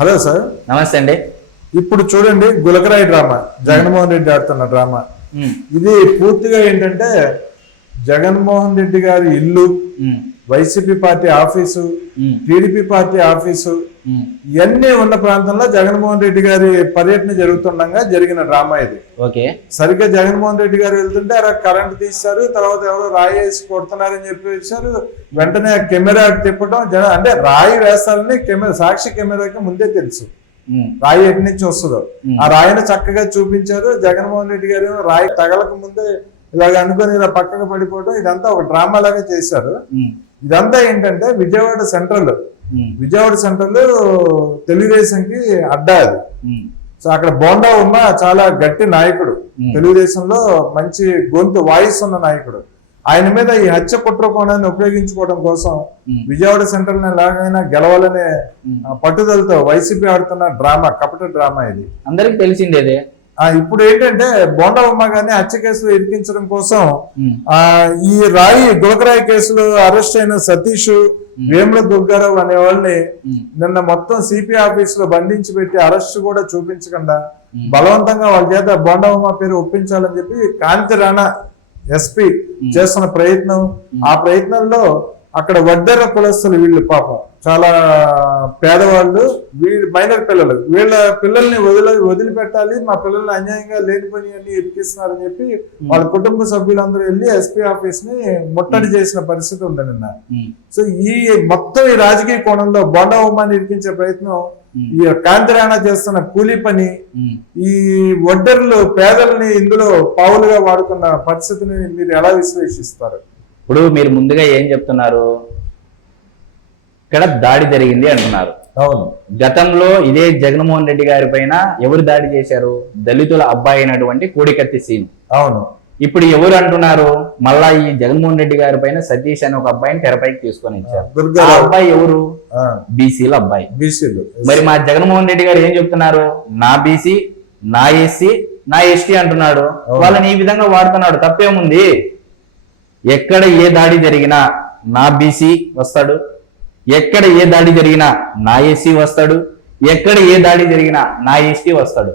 Hello sir. నమస్తే అండి. ఇప్పుడు చూడండి గులకరాయి డ్రామా. జగన్మోహన్ రెడ్డి ఆడుతున్న డ్రామా. ఇది పూర్తిగా ఏంటంటే జగన్మోహన్ రెడ్డి గారి ఇల్లు. YCP party office TDP party office. ఇవన్నీ ఉన్న ప్రాంతంలో జగన్మోహన్ రెడ్డి గారి పర్యటన జరుగుతుండగా జరిగిన డ్రామా ఇది. ఓకే. సరిగ్గా జగన్మోహన్ రెడ్డి గారు వెళ్తుంటే అక్కడ కరెంట్ తీశారు తర్వాత ఎవరో రాయి వేసి కొడుతున్నారని చెప్పేసారు వెంటనే కెమెరా తిప్పడం జన అంటే రాయి వేస్తారని కెమెరా సాక్షి కెమెరాకి ముందే తెలుసు. రాయి ఎటు నుంచి వస్తుందో. ఆ రాయిని చక్కగా చూపించారు. జగన్మోహన్ రెడ్డి గారు రాయి తగలక ముందే ఇలాగ అనుకొని ఇలా పక్కకు పడిపోవడం ఇదంతా ఒక డ్రామా లాగా చేశారు ఇదంతా ఏంటంటే విజయవాడ సెంట్రల్. విజయవాడ సెంట్రల్ తెలుగుదేశంకి అడ్డా అది. సో అక్కడ బోండా ఉమ్మ చాలా గట్టి నాయకుడు. తెలుగుదేశంలో మంచి గొంతు వాయిస్ ఉన్న నాయకుడు. ఆయన మీద ఈ హత్య కుట్ర కోణాన్ని ఉపయోగించుకోవడం కోసం. విజయవాడ సెంట్రల్ ఎలాగైనా గెలవాలనే పట్టుదలతో వైసీపీ ఆడుతున్న డ్రామా కపట డ్రామా ఇది. అందరికి తెలిసిందేదే? ఇప్పుడు ఏంటంటే బోండా ఉమ్మ గారిని హత్య కేసులో ఇరికించడం కోసం ఈ రాయి గులకరాయి కేసులో అరెస్ట్ అయిన సతీష్ వేముల దుర్గారావు అనే వాళ్ళని నిన్న మొత్తం సిపి ఆఫీస్లో బంధించి పెట్టి అరెస్ట్ కూడా చూపించకుండా. బలవంతంగా వాళ్ళ చేత బోండమ్మ పేరు ఒప్పించాలని చెప్పి కాంతి రాణా ఎస్పీ చేస్తున్న ప్రయత్నం. ఆ ప్రయత్నంలో అక్కడ వడ్డెర కులస్తులు వీళ్ళు పాపం. చాలా పేదవాళ్ళు వీళ్ళు మైనర్ పిల్లలు. వీళ్ళ పిల్లల్ని వదిలి వదిలిపెట్టాలి మా పిల్లల్ని అన్యాయంగా లేనిపోయి అన్ని ఇరికిస్తున్నారని చెప్పి వాళ్ళ కుటుంబ సభ్యులందరూ వెళ్ళి ఎస్పీ ఆఫీస్ని ముట్టడి చేసిన పరిస్థితి ఉంది నిన్న ఉమ్, సో ఈ మొత్తం ఈ రాజకీయ కోణంలో బొండా ఉమ్మాన్ని ఇరికించే ప్రయత్నం ఈ కాంతిరాణ చేస్తున్న కూలీ పని. ఈ ఒడ్డర్లు పేదల్ని ఇందులో పావులుగా వాడుకున్న పరిస్థితిని మీరు ఎలా విశ్లేషిస్తారు? ఇప్పుడు మీరు ముందుగా ఏం చెప్తున్నారు? ఇక్కడ దాడి జరిగింది అంటున్నారు. అవును. గతంలో ఇదే జగన్మోహన్ రెడ్డి గారి పైన ఎవరు దాడి చేశారు? దళితుల అబ్బాయి అయినటువంటి కోడికత్తి సీన్. అవును. ఇప్పుడు ఎవరు అంటున్నారు? మళ్ళా ఈ జగన్మోహన్ రెడ్డి గారి పైన సతీష్ అనే ఒక అబ్బాయిని తెరపైకి తీసుకొని ఇచ్చారు ఆ అబ్బాయి ఎవరు? బీసీల అబ్బాయి. బీసీలు. మరి మా జగన్మోహన్ రెడ్డి గారు ఏం చెప్తున్నారు? నా బీసీ నా ఎస్సీ నా ఎస్టీ అంటున్నాడు. వాళ్ళని ఈ విధంగా వాడుతున్నాడు. తప్పేముంది? ఎక్కడ ఏ దాడి జరిగినా నా బీసీ వస్తాడు. ఎక్కడ ఏ దాడి జరిగినా నా ఎస్సీ వస్తాడు. ఎక్కడ ఏ దాడి జరిగినా నా ఎస్టీ వస్తాడు.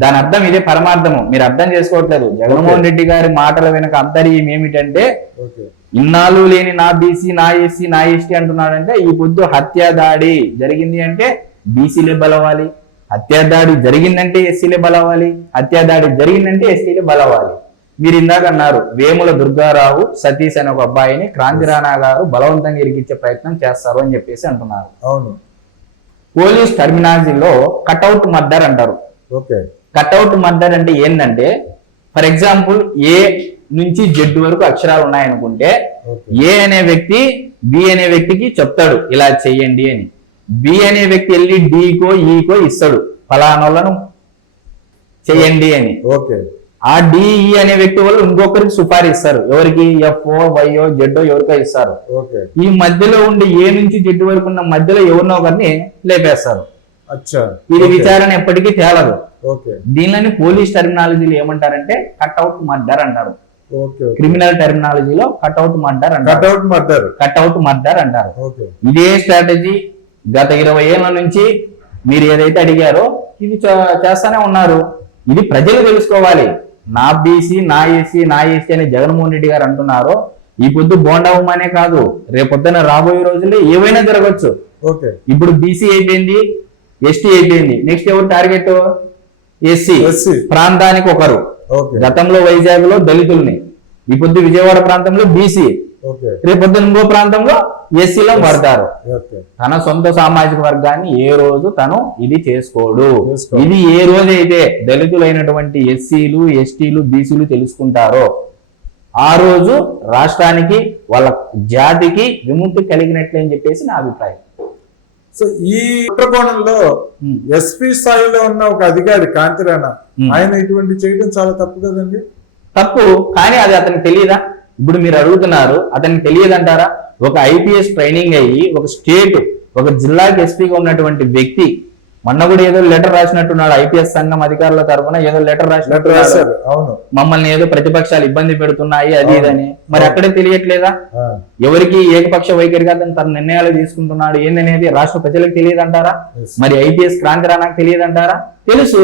దాని అర్థం ఇదే పరమార్థము. మీరు అర్థం చేసుకోవట్లేదు. జగన్మోహన్ రెడ్డి గారి మాటల వెనుక అంతర్యం ఏమిటంటే ఇన్నాళ్ళు లేని నా బీసీ నా ఎస్సీ నా ఎస్టీ అంటున్నాడంటే ఈ పొద్దు హత్య దాడి జరిగింది అంటే బీసీలే బలవాలి. హత్య దాడి జరిగిందంటే ఎస్సీలే బలవాలి. హత్య దాడి జరిగిందంటే ఎస్సీలే బలవాలి. మీరు ఇందాక అన్నారు వేముల దుర్గారావు సతీష్ అనే ఒక అబ్బాయిని క్రాంతి రాణా గారు బలవంతంగా ఇరికిచ్చే ప్రయత్నం చేస్తారు అని చెప్పేసి అంటున్నారు. అవును. పోలీస్ టర్మినాలజీలో కట్అవుట్ మర్డర్ అంటారు. ఓకే. కట్అవుట్ మర్డర్ అంటే ఏంటంటే ఫర్ ఎగ్జాంపుల్ ఏ నుంచి జెడ్ వరకు అక్షరాలు ఉన్నాయనుకుంటే ఏ అనే వ్యక్తి బి అనే వ్యక్తికి చెప్తాడు ఇలా చెయ్యండి అని. బి అనే వ్యక్తి వెళ్ళి డీకో ఈకో ఇస్తాడు ఫలానోళ్ళను చెయ్యండి అని. ఓకే. ఆ డిఈ అనే వ్యక్తి వాళ్ళు ఇంకొకరికి సుపారీ ఇస్తారు. ఎవరికి? ఎఫ్ఓ వైఓ జెడ్ఓ ఎవరికో ఇస్తారు. ఓకే. ఈ మధ్యలో ఉండి ఏ నుంచి జెడ్ వరకు ఉన్న మధ్యలో ఎవరినో ఒకరిని లేపేస్తారు. ఇది. విచారణ ఎప్పటికీ తేలదు. దీనిని పోలీస్ టర్మినాలజీలో ఏమంటారంటే కట్అవుట్ మర్డర్ అంటారు. క్రిమినల్ టర్మినాలజీలో కట్అవుట్ మర్డర్ అంటారు. Cut out murder. Cut out murder అంటారు. ఇదే స్ట్రాటజీ గత ఇరవై ఏళ్ళ నుంచి మీరు ఏదైతే అడిగారో ఇది చేస్తానే ఉన్నారు. ఇది ప్రజలు తెలుసుకోవాలి. నా బీసీ నా ఏసీ నా ఏసీ అని జగన్మోహన్ రెడ్డి గారు అంటున్నారో ఈ పొద్దు బోండవమనే కాదు. రేపొద్దున రాబోయే రోజుల్లో ఏవైనా జరగచ్చు. ఓకే. ఇప్పుడు బీసీ అయిపోయింది ఎస్టీ అయిపోయింది. నెక్స్ట్ ఎవరు టార్గెట్? ఎస్సీ. ప్రాంతానికి ఒకరు. గతంలో వైజాగ్లో దళితుల్ని. ఈ పొద్దు విజయవాడ ప్రాంతంలో బీసీ. రేపొద్దున ఇంకో ప్రాంతంలో ఎస్సీలో పడతారు తన సొంత సామాజిక వర్గాన్ని ఏ రోజు తను ఇది చేసుకోడు. ఇది ఏ రోజు అయితే దళితులైనటువంటి ఎస్సీలు ఎస్టీలు బీసీలు తెలుసుకుంటారో ఆ రోజు రాష్ట్రానికి వాళ్ళ జాతికి విముక్తి కలిగినట్లే అని చెప్పేసి నా అభిప్రాయం. సో ఈ కుట్రకోణంలో. ఎస్పీ స్థాయిలో ఉన్న ఒక అధికారి కాంతిరాణ. ఆయన ఇటువంటి చేయడం చాలా తప్పు కదండి? తప్పు కానీ అది అతనికి తెలియదా ఇప్పుడు మీరు అడుగుతున్నారు అతనికి తెలియదంటారా? ఒక ఐపీఎస్ ట్రైనింగ్ అయ్యి ఒక స్టేట్ ఒక జిల్లాకి ఎస్పీగా ఉన్నటువంటి వ్యక్తి మొన్న కూడా ఏదో లెటర్ రాసినట్టున్నాడు ఐపీఎస్ సంఘం అధికారుల తరఫున ఏదో లెటర్ రాసినట్టు రాశారు అవును. మమ్మల్ని ఏదో ప్రతిపక్షాలు ఇబ్బంది పెడుతున్నాయి అది ఇదని మరి అక్కడే తెలియట్లేదా? ఎవరికి ఏకపక్ష వైఖరిగా తను తన నిర్ణయాలు తీసుకుంటున్నాడు ఏందనేది రాష్ట్ర ప్రజలకు తెలియదంటారా. మరి ఐపీఎస్ క్రాంతి రానాకు తెలియదంటారా? తెలుసు.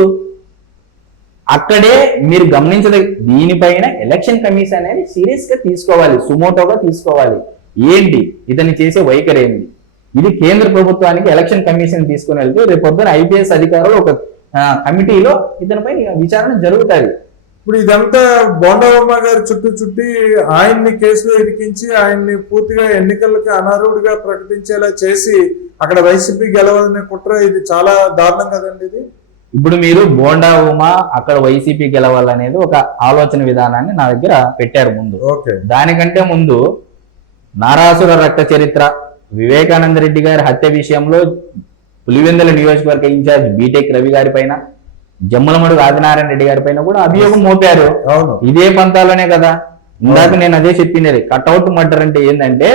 అక్కడే మీరు గమనించద దీనిపైన ఎలక్షన్ కమిషన్ అనేది సీరియస్గా తీసుకోవాలి సుమోటోగా తీసుకోవాలి. ఏంటి? ఇతని చేసే వైఖరి ఏంటి? ఇది కేంద్ర ప్రభుత్వానికి ఎలక్షన్ కమిషన్ తీసుకుని వెళ్తే రేపు పొద్దున ఐపీఎస్ అధికారులు ఒక కమిటీలో ఇతనిపై విచారణ జరుగుతుంది ఇప్పుడు ఇదంతా బోండవమ్మ గారి చుట్టూ చుట్టి ఆయన్ని కేసులో ఇరికించి ఆయన్ని పూర్తిగా ఎన్నికలకి అనర్హుడిగా ప్రకటించేలా చేసి అక్కడ వైసీపీ గెలవాలనే కుట్ర ఇది చాలా దారుణం కదండి ఇది. ఇప్పుడు మీరు బోండా ఉమా అక్కడ వైసీపీ గెలవాలనేది ఒక ఆలోచన విధానాన్ని నా దగ్గర పెట్టారు ముందు. ఓకే. దానికంటే ముందు నారాసుర రక్త చరిత్ర వివేకానంద రెడ్డి గారి హత్య విషయంలో పులివెందుల నియోజకవర్గ ఇన్ఛార్జ్ బీటెక్ రవి గారి పైన జమ్మలమడుగు ఆదినారాయణ రెడ్డి గారి పైన కూడా అభియోగం మోపారు. ఇదే పంతాలోనే కదా. ఇందాక నేను అదే చెప్పినది కట్అవుట్ మర్డర్ అంటే ఏంటంటే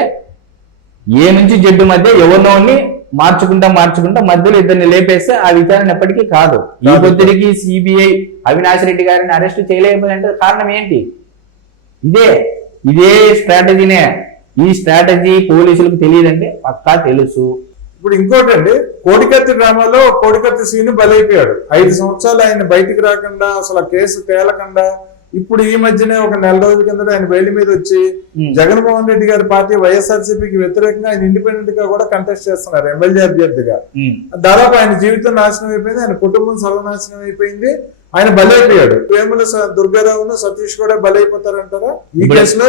ఏ నుంచి జడ్డు మధ్య ఎవరినోని మార్చుకుంటా మార్చుకుంటా మధ్యలో ఇద్దరిని లేపేస్తే ఆ విచారణ ఎప్పటికీ కాదు. ఈ. పొద్దుడికి సిబిఐ అవినాష్ రెడ్డి గారిని అరెస్ట్ చేయలేకపోయింటే కారణం ఏంటి? ఇదే ఇదే స్ట్రాటజీనే. ఈ స్ట్రాటజీ పోలీసులకు తెలియదంటే పక్కా తెలుసు. ఇప్పుడు ఇంకోటి అండి కోడికత్తి డ్రామాలో కోడికత్తి సీన్ బలైపోయాడు. ఐదు సంవత్సరాలు ఆయన బయటికి రాకుండా అసలు కేసు తేలకుండా ఇప్పుడు ఈ మధ్యనే ఒక నెల రోజుల కిందట ఆయన బయలు మీద వచ్చి. జగన్మోహన్ రెడ్డి గారి పార్టీ వైఎస్ఆర్సీపీకి వ్యతిరేకంగా ఆయన ఇండిపెండెంట్గా కూడా కంటెస్ట్ చేస్తున్నారు ఎమ్మెల్యే అభ్యర్థిగా. దాదాపు ఆయన జీవితం నాశనం అయిపోయింది ఆయన కుటుంబం సర్వనాశనం అయిపోయింది ఆయన బలైపోయాడు. వేముల దుర్గారావును సతీష్ కూడా బలైపోతారంటారా? ఈ కేసులో?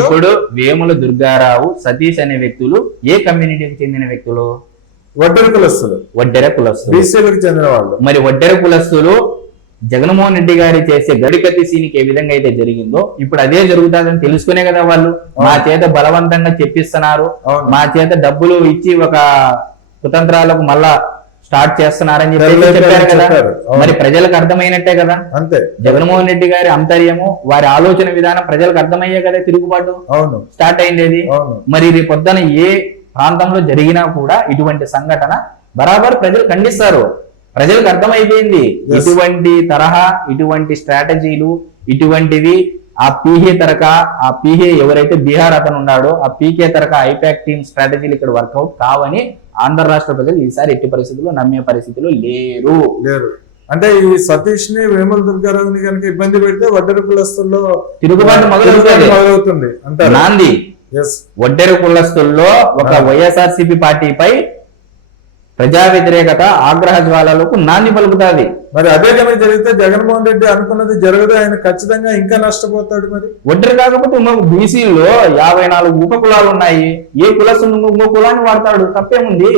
ఇప్పుడు వేముల దుర్గారావు సతీష్ అనే వ్యక్తులు ఏ కమ్యూనిటీకి చెందిన వ్యక్తులు? వడ్డరి కులస్తులు. వడ్డెర కులస్తులు. బీసీలకు చెందిన వాళ్ళు. మరి వడ్డెర కులస్తులు జగన్మోహన్ రెడ్డి గారి చేసే గడికత్తి సీనికి ఏ విధంగా అయితే జరిగిందో ఇప్పుడు అదే జరుగుతుందని తెలుసుకునే కదా వాళ్ళు. మా చేత బలవంతంగా చెప్పిస్తున్నారు. మా చేత డబ్బులు ఇచ్చి ఒక కుతంత్రాలకు మళ్ళా స్టార్ట్ చేస్తున్నారని చెప్పి చెప్పారు కదా. మరి ప్రజలకు అర్థమైనట్టే కదా. అంతే. జగన్మోహన్ రెడ్డి గారి అంతర్యము వారి ఆలోచన విధానం ప్రజలకు అర్థమయ్యే కదా తిరుగుబాటు. అవును. స్టార్ట్ అయింది అవును. మరి రేపు పొద్దున ఏ ప్రాంతంలో జరిగినా కూడా ఇటువంటి సంఘటన బరాబర్ ప్రజలు ఖండిస్తారు. ప్రజలకు అర్థమైపోయింది. ఇటువంటి తరహా ఇటువంటి స్ట్రాటజీలు ఇటువంటివి ఆ పీహే తరక ఆ పీహే ఎవరైతే బీహార్ అతను ఉన్నాడో ఆ పీకే తరక ఐపాక్ టీమ్ స్ట్రాటజీలు ఇక్కడ వర్కౌట్ కావని ఆంధ్ర రాష్ట్ర ప్రజలు ఈసారి ఎట్టి పరిస్థితుల్లో నమ్మే పరిస్థితులు లేరు. లేరు. అంటే ఈ సతీష్ని వేముల దుర్గారావుని కనుక ఇబ్బంది పెడితే వడ్డరి కులస్తుల్లో తిరుగుబాటు మొదలవుతుంది. నాంది. ఎస్ ఒడ్డెరు కులస్తుల్లో ఒక. వైఎస్ఆర్సీపీ పార్టీపై ప్రజా వ్యతిరేకత ఆగ్రహ జ్వాలలకు నాంది పలుకుతాది. మరి అదే కనుక జరిగితే జగన్మోహన్ రెడ్డి అనుకున్నది జరగదు ఆయన ఖచ్చితంగా ఇంకా నష్టపోతాడు మరి. ఒడ్డెరు కాకపోతే ఇంకో బీసీలో యాభై నాలుగు ఉప కులాలు ఉన్నాయి. ఏ కులస్తుడు ఇంకో కులాన్ని వాడతాడు? తప్పేముంది?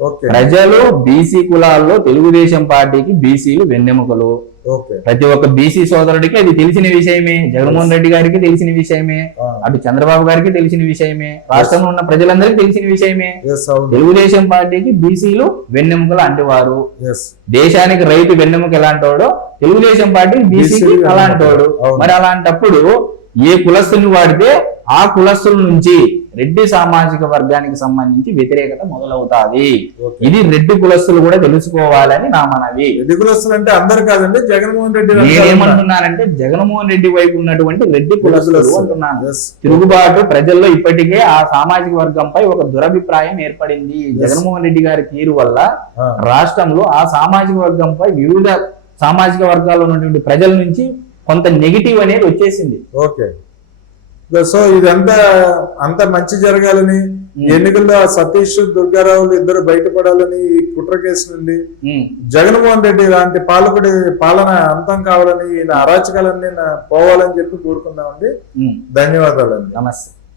ప్రజలు బీసీ కులాల్లో తెలుగుదేశం పార్టీకి బీసీలు వెన్నెముకలు. ప్రతి ఒక్క బీసీ సోదరుడికి అది తెలిసిన విషయమే. జగన్మోహన్ రెడ్డి గారికి తెలిసిన విషయమే. అటు చంద్రబాబు గారికి తెలిసిన విషయమే. రాష్ట్రంలో ఉన్న ప్రజలందరికీ తెలిసిన విషయమే. తెలుగుదేశం పార్టీకి బీసీలు వెన్నెముకలు అంటివారు. దేశానికి రైతు వెన్నెముక ఎలాంటోడో తెలుగుదేశం పార్టీ బీసీకి అలాంటోడు. మరి అలాంటప్పుడు ఏ కులస్తుని వాడితే ఆ కులస్తుల నుంచి రెడ్డి సామాజిక వర్గానికి సంబంధించి వ్యతిరేకత మొదలవుతాది. ఇది రెడ్డి కులస్తులు కూడా తెలుసుకోవాలని నా మనవి రెడ్డి కులస్తులు అంటే అందరు కాదండి జగన్మోహన్ రెడ్డి. నేనేమంటున్నానంటే జగన్మోహన్ రెడ్డి వైపు ఉన్నటువంటి రెడ్డి కులస్తులు అంటున్నాను. తిరుగుబాటు ప్రజల్లో ఇప్పటికే ఆ సామాజిక వర్గంపై ఒక దురభిప్రాయం ఏర్పడింది జగన్మోహన్ రెడ్డి గారి తీరు వల్ల. రాష్ట్రంలో ఆ సామాజిక వర్గంపై వివిధ సామాజిక వర్గాల్లో ఉన్నటువంటి ప్రజల నుంచి కొంత నెగిటివ్ అనేది వచ్చేసింది. ఓకే. సో ఇదంతా అంత మంచి జరగాలని ఎన్నికల్లో సతీష్ దుర్గారావులు ఇద్దరు బయటపడాలని ఈ కుట్ర కేసు నుండి. జగన్మోహన్ రెడ్డి లాంటి పాలకుడి పాలన అంతం కావాలని ఈయన అరాచకాలన్నీ పోవాలని చెప్పి కోరుకుందామండి. ధన్యవాదాలండి. నమస్తే.